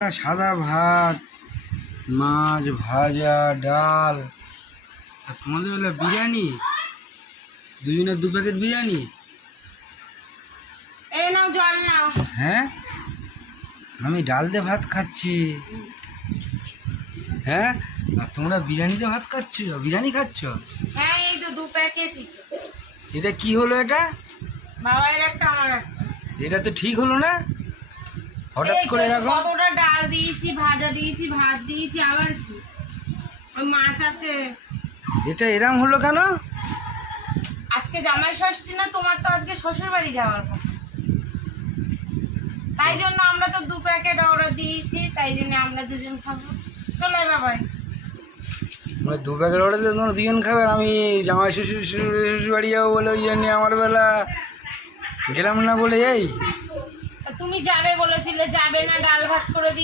সাদা ভাত, মাছ ভাজা, ডাল, আর তোমাদের বেলা বিরিয়ানি, দুজনের 2 প্যাকেট বিরিয়ানি। এই নাও জল নাও। হ্যাঁ, আমি ডাল দিয়ে ভাত খাচ্ছি। হ্যাঁ, আর তোমরা বিরিয়ানিতে ভাত খাচ্ছ, বিরিয়ানি খাচ্ছ। হ্যাঁ, এই তো 2 প্যাকেট। এটা কি হলো? এটা বাবার একটা আমার একটা। এটা তো ঠিক হলো না, হঠাৎ করে এরকম। কতটা ডাল দিয়েছি, ভাজা দিয়েছি, ভাত দিয়েছি, আবার কি ওই মাছ আছে। এটা এরম হলো কেন? আজকে জামাই ষষ্ঠী না, তোমার তো আজকে শ্বশুর বাড়ি যাওয়ার কথা, তাই জন্য আমরা তো 2 প্যাকেট অর্ডার দিয়েছি, তাই জন্য আমরা দুজন খাবো। চলে বাবাই, মানে 2 প্যাকেট অর্ডার দিয়ে তোমরা দুজন খাবে, আর আমি জামাই শ্বশুর বাড়ি যাবো বলে ওই জন্য আমার বেলা গেলাম না বলে। এই তুমি যাবে বলেছিলে, যাবে না, ডাল ভাত করে